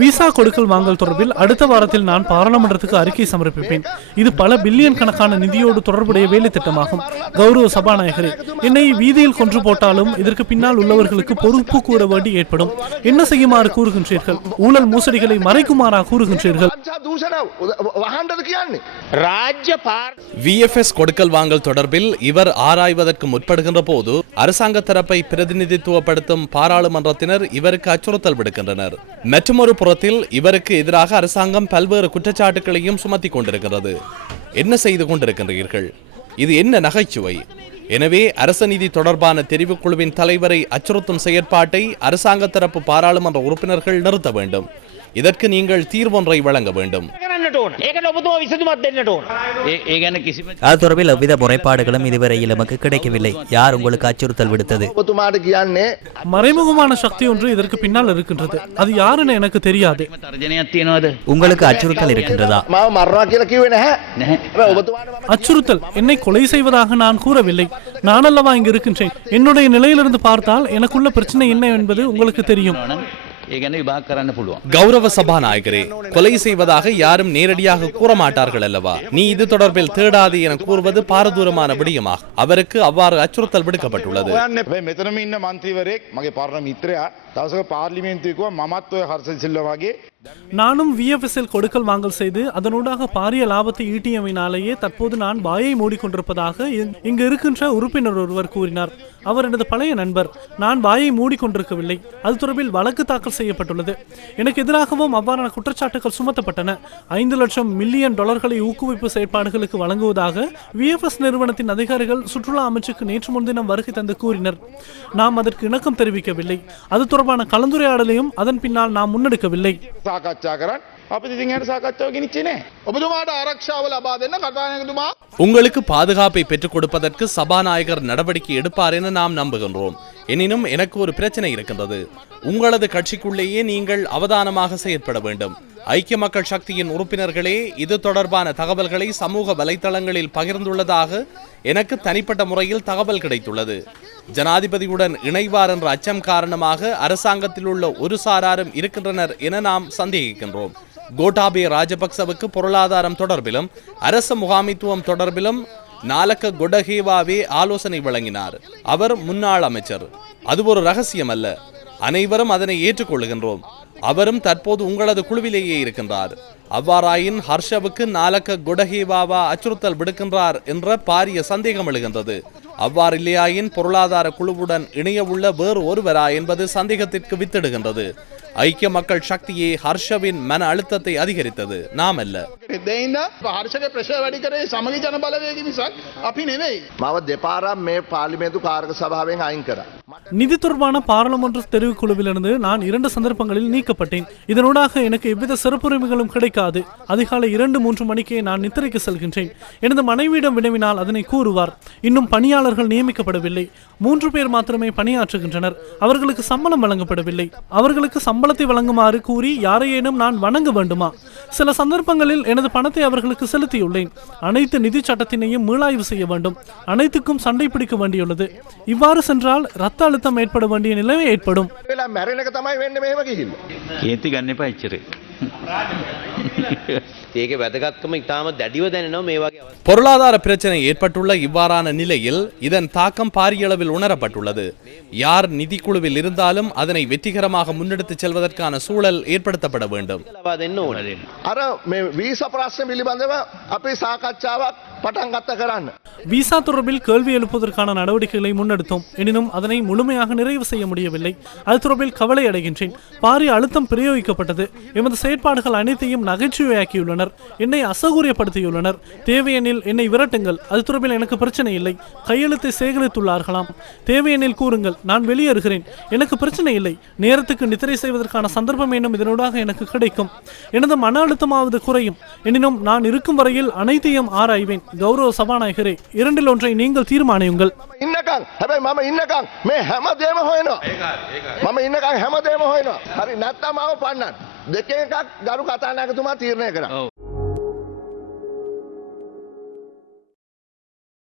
Visa கொடுக்கல் வாங்கல் தொடர்பில் அடுத்த வாரத்தில் நான் பாராளுமன்றத்துக்கு அறிக்கை சமர்ப்பிப்பேன். இது பல பில்லியன் கணக்கான நிதியோடு தொடர்புடைய வேலை திட்டமாகும். கௌரவ சபாநாயகரே என்னை வீதியில் கொன்று போட்டாலும் இதற்கு பின்னால் உள்ளவர்களுக்கு பொறுப்பு கூற வேண்டி ஏற்படும். என்ன செய்யுமாறு கூறுகின்றீர்கள்? ஊழல் மோசடிகளை மறைக்குமாறா கூறுகின்றீர்கள்? விஎஃப்எஸ் கொடுக்கல் வாங்கல் தொடர்பில் இவர் ஆராய்வதற்கு முற்படுகின்ற போது அரசாங்க தரப்பை பிரதிநிதித்துவப்படுத்தும் பாராளுமன்றத்தினர் இவருக்கு அச்சுறுத்தல் விடுக்கின்றனர் மற்றொரு புறத்தில் இவருக்கு எதிராக அரசாங்கம் பல்வேறு குற்றச்சாட்டுகளையும் சுமத்தி கொண்டிருக்கிறது என்ன செய்து கொண்டிருக்கின்றீர்கள் இது என்ன நகைச்சுவை எனவே அரச நிதி தொடர்பான தெரிவுக்குழுவின் தலைவரை அச்சுறுத்தும் செயற்பாட்டை அரசாங்க தரப்பு பாராளுமன்ற உறுப்பினர்கள் நிறுத்த வேண்டும் இதற்கு நீங்கள் தீர்வொன்றை வழங்க வேண்டும். அது தொடர்பில் எவ்வித முறைப்பாடுகளும் இதுவரையில் நமக்கு கிடைக்கவில்லை. யார் உங்களுக்கு அச்சுறுத்தல் விடுத்தது? மறைமுகமான சக்தி ஒன்று இதற்கு பின்னால் இருக்கின்றது. அது யாருன்னு எனக்கு தெரியாது. உங்களுக்கு அச்சுறுத்தல் இருக்கின்றதா? அச்சுறுத்தல். என்னை கொலை செய்வதாக நான் கூறவில்லை. நானல்லவா இங்கு இருக்கின்றேன். என்னுடைய நிலையிலிருந்து பார்த்தால் எனக்குள்ள பிரச்சனை என்ன என்பது உங்களுக்கு தெரியும். ඒ ගැන විභාග කරන්න පුළුවන් கௌரவ சபாநாயகரே கொலை செய்வதாக யாரும் நேரடியாக கூற மாட்டார்கள் அல்லவா நீ இது தொடர்பில் தேடாது என கூறுவது பாரதூரமான விடயமாகும் அவருக்கு அவ்வாறு அச்சுறுத்தல் விடுக்கப்பட்டுள்ளது හැබැයි මෙතනම ඉන්න මන්ත්‍රීවරයෙක් මගේ පරණ මිත්‍රයා දවසක පාර්ලිමේන්තුවකුව මමත් ඔය හර්සල් සිල්ල වගේ நானும் விஎஃப்எஸ்எல் கொடுக்கல் வாங்கல் செய்து அதனூடாக பாரிய லாபத்தை ஈட்டியமையினாலேயே தற்போது நான் வாயை மூடிக்கொண்டிருப்பதாக இங்கு இருக்கின்ற உறுப்பினர் ஒருவர் கூறினார். அவர் எனது பழைய நண்பர். நான் வாயை மூடிக்கொண்டிருக்கவில்லை. அது தொடர்பில் வழக்கு தாக்கல் செய்யப்பட்டுள்ளது. எனக்கு எதிராகவும் அவ்வாறான குற்றச்சாட்டுகள் சுமத்தப்பட்டன. ஐந்து லட்சம் மில்லியன் டாலர்களை ஊக்குவிப்பு செயற்பாடுகளுக்கு வழங்குவதாக விஎஃப்எஸ் நிறுவனத்தின் அதிகாரிகள் சுற்றுலா அமைச்சுக்கு நேற்று முன்தினம் வருகை தந்து கூறினர். நாம் அதற்கு இணக்கம் தெரிவிக்கவில்லை. அது தொடர்பான கலந்துரையாடலையும் அதன் பின்னால் நாம் முன்னெடுக்கவில்லை. සාකච්ඡා කරන්න අපි ඉතින් යට සාකච්ඡාව ගෙනිච්චේ නෑ. ඔබතුමාට ආරක්ෂාව ලබා දෙන්න කතානායකතුමා உங்களுக்கு பாதுகாப்பை பெற்றுக் கொடுப்பதற்கு சபாநாயகர் நடவடிக்கை எடுப்பார் என நாம் நம்புகின்றோம் எனினும் எனக்கு ஒரு பிரச்சனை இருக்கின்றது உங்களது கட்சிக்குள்ளேயே நீங்கள் அவதானமாக செயற்பட வேண்டும் ஐக்கிய மக்கள் சக்தியின் உறுப்பினர்களே இது தொடர்பான தகவல்களை சமூக வலைதளங்களில் பகிர்ந்துள்ளதாக எனக்கு தனிப்பட்ட முறையில் தகவல் கிடைத்துள்ளது. ஜனாதிபதியுடன் இணைவார் என்ற அச்சம் காரணமாக அரசாங்கத்தில் உள்ள ஒரு சாராரும் இருக்கின்றனர் என நாம் சந்தேகிக்கின்றோம். கோட்டாபே ராஜபக்சவுக்கு பொருளாதாரம் தொடர்பிலும் அரச முகாமித்துவம் தொடர்பிலும் நாலக்க கொடகேவாவே ஆலோசனை வழங்கினார். அவர் முன்னாள் அமைச்சர். அது ஒரு ரகசியம் அல்ல அனைவரும் அதனை ஏற்றுக்கொள்கின்றோம் அவரும் தற்போது உங்களது குழுவிலேயே இருக்கின்றார். அவ்வாறாயின் ஹர்ஷவுக்கு நாலக்க குடஹீபாவா அச்சுறுத்தல் விடுக்கின்றார் என்ற பாரிய சந்தேகம் எழுகின்றது. அவ்வாறு இல்லையாயின் பொருளாதார குழுவுடன் இணையவுள்ள வேறு ஒருவரா என்பது சந்தேகத்திற்கு வித்திடுகின்றது. ஐக்கிய மக்கள் சக்தியே ஹர்ஷவின் மன அழுத்தத்தை அதிகரித்தது. நாம் அல்ல. மாவ தேபாரா மே பார்லிமேந்து காரக சபாவை ஆயிங்கரா நிதி தொடர்பான பாராளுமன்ற தெரிவுக்குழுவிலிருந்து நான் இரண்டு சந்தர்ப்பங்களில் நீக்கப்பட்டேன். இதனூடாக எனக்கு எவ்வித சிறப்புரிமைகளும் கிடைக்காது. அதிகாலை இரண்டு மூன்று மணிக்கே நான் நித்திரைக்கு செல்கின்றேன். எனது மனைவியிடம் வினவினால் அதனை கூறுவார். இன்னும் பணியாளர்கள் நியமிக்கப்படவில்லை. மூன்று பேர் மாத்திரமே பணியாற்றுகின்றனர். அவர்களுக்கு சம்பளம் வழங்கப்படவில்லை. அவர்களுக்கு சம்பளத்தை வழங்குமாறு கூறி யாரையேனும் நான் வணங்க வேண்டுமா? சில சந்தர்ப்பங்களில் எனது பணத்தை அவர்களுக்கு செலுத்தியுள்ளேன். அனைத்து நிதி சட்டத்தினையும் மீளாய்வு செய்ய வேண்டும். அனைத்துக்கும் சண்டை பிடிக்க வேண்டியுள்ளது. இவ்வாறு சென்றால் ரத்த அழுத்தம் ஏற்பட வேண்டிய நிலைமை ஏற்படும். වෙලා මැරෙන එක තමයි වෙන්න මෙහෙම ගිහිල්ල. කේන්ති ගන්න එපා එච්චර ඒක වැදගත්කම ඉතාම දැඩිව දැනෙනවා මේ වගේ අවස්ථා பொருளாதார பிரச்சனை ஏற்பட்டுள்ள இவ்வாறான நிலையில் இதன் தாக்கம் பாரிய அளவில் உணரப்பட்டுள்ளது யார் நிதிக்குழுவில் இருந்தாலும் அதனை வெற்றிகரமாக முன்னெடுத்துச் செல்வதற்கான சூழல் ஏற்படுத்தப்பட வேண்டும் ලබා දෙන්න ඕන අර මේ වීස ප්‍රශ්න පිළිබඳව අපි සාකච්ඡාවක් පටන් ගත්ත කරන්න. விசா தொடர்பில் கேள்வி எழுப்புவதற்கான நடவடிக்கைகளை முன்னெடுத்தோம் எனினும் அதனை முழுமையாக நிறைவு செய்ய முடியவில்லை அது தொடர்பில் கவலை அடைகின்றேன் பாரிய அழுத்தம் பிரயோகிக்கப்பட்டது எமது செயற்பாடுகள் அனைத்தையும் நகைச்சுவையாக்கியுள்ளனர் என்னை அசௌகரியப்படுத்தியுள்ளனர். தேவையெனில் என்னை விரட்டுங்கள். அது தொடர்பில் எனக்கு பிரச்சனை இல்லை. கையெழுத்தை சேகரித்துள்ளார்களாம். தேவையெனில் கூறுங்கள். நான் வெளியேறுகிறேன். எனக்கு பிரச்சனை இல்லை. நேரத்துக்கு நித்திரை செய்வதற்கான சந்தர்ப்பம் என்னும் இதனூடாக எனக்கு கிடைக்கும். எனது மன அழுத்தமாவது குறையும். எனினும் நான் இருக்கும் வரையில் அனைத்தையும் ஆராய்வேன். கௌரவ சபாநாயகரே இரண்டில் ஒன்றை நீங்கள் தீர்மானியுங்கள். மம இன்னக்காங்க ஹெமதேம ஹோயினோ. மம இன்னக்காங்க ஹெமதேம ஹோயினோ. ஹரி நத்தமாக பாடினான். දෙක එකක් ගරු කතානායකතුමා තීරණය කරා.